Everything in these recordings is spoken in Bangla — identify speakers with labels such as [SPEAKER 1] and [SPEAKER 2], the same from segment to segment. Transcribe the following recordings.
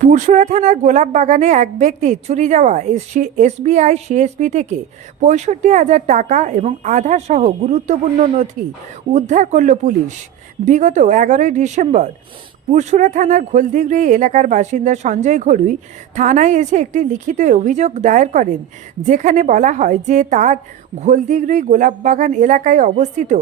[SPEAKER 1] পুরসুরা থানার গোলাপ বাগানে এক ব্যক্তি চুরি যাওয়া এসবিআই সিএসপি থেকে পঁয়ষট্টি হাজার টাকা এবং আধার সহ গুরুত্বপূর্ণ নথি উদ্ধার করল পুলিশ। বিগত এগারোই ডিসেম্বর পুরসুরা থানার ঘোলদিগড়ি এলাকার বাসিন্দা সঞ্জয় ঘড়ুই থানায় এসে একটি লিখিত অভিযোগ দায়ের করেন, যেখানে বলা হয় যে তার ঘোলদিগড়ি গোলাপবাগান এলাকায় অবস্থিত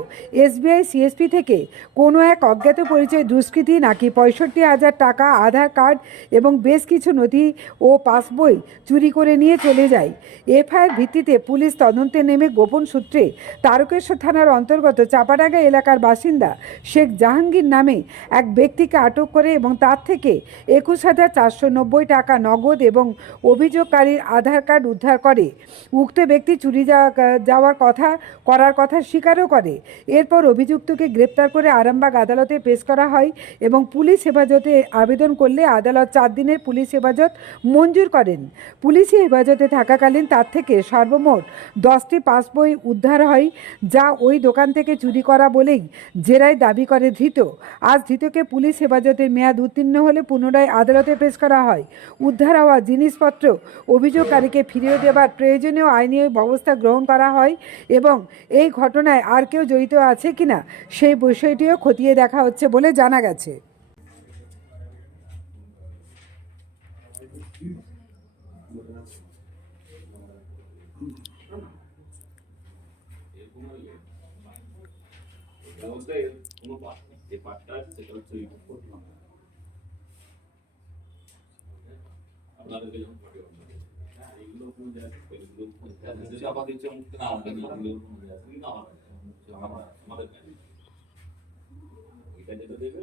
[SPEAKER 1] এসবিআই সিএসপি থেকে কোনো এক অজ্ঞাত পরিচয় দুষ্কৃতী নাকি পঁয়ষট্টি হাজার টাকা, আধার কার্ড এবং বেশ কিছু নথি ও পাসবই চুরি করে নিয়ে চলে যায়। এফআইআর ভিত্তিতে পুলিশ তদন্তে নেমে গোপন সূত্রে তারকেশ্বর থানার অন্তর্গত চাপাডাঙ্গা এলাকার বাসিন্দা শেখ জাহাঙ্গীর নামে এক ব্যক্তিকে আটক করে এবং তার থেকে একুশ হাজার চারশো নব্বই টাকা নগদ এবং অভিযোগকারীর আধার কার্ড উদ্ধার করে। উক্ত ব্যক্তি চুরি যাওয়া- যাওয়ার কথা, করার কথা স্বীকারও করে। এরপর অভিযুক্তকে গ্রেপ্তার করে আরামবাগ আদালতে পেশ করা হয় এবং পুলিশ হেফাজতে আবেদন করলে আদালত চার দিনের পুলিশ হেফাজত মঞ্জুর করেন। পুলিশি হেফাজতে থাকাকালীন তার থেকে সর্বমোট দশটি পাসবই উদ্ধার হয়, যা ওই দোকান থেকে চুরি করা বলেই জেরায় দাবি করে ধৃত। আজ ধৃতকে পুলিশ হেফাজতের মেয়াদ উত্তীর্ণ হলে পুনরায় আদালতে পেশ করা হয়। উদ্ধার হওয়া জিনিসপত্র অভিযোগকারীকে ফিরিয়ে দেবার প্রয়োজনীয় আইনি ব্যবস্থা গ্রহণ করা হয় এবং এই ঘটনায় আর কেউ জড়িত আছে কিনা সেই বিষয়টিও খতিয়ে দেখা হচ্ছে বলে জানা গেছে।
[SPEAKER 2] কাছে এটা যেটা দেবে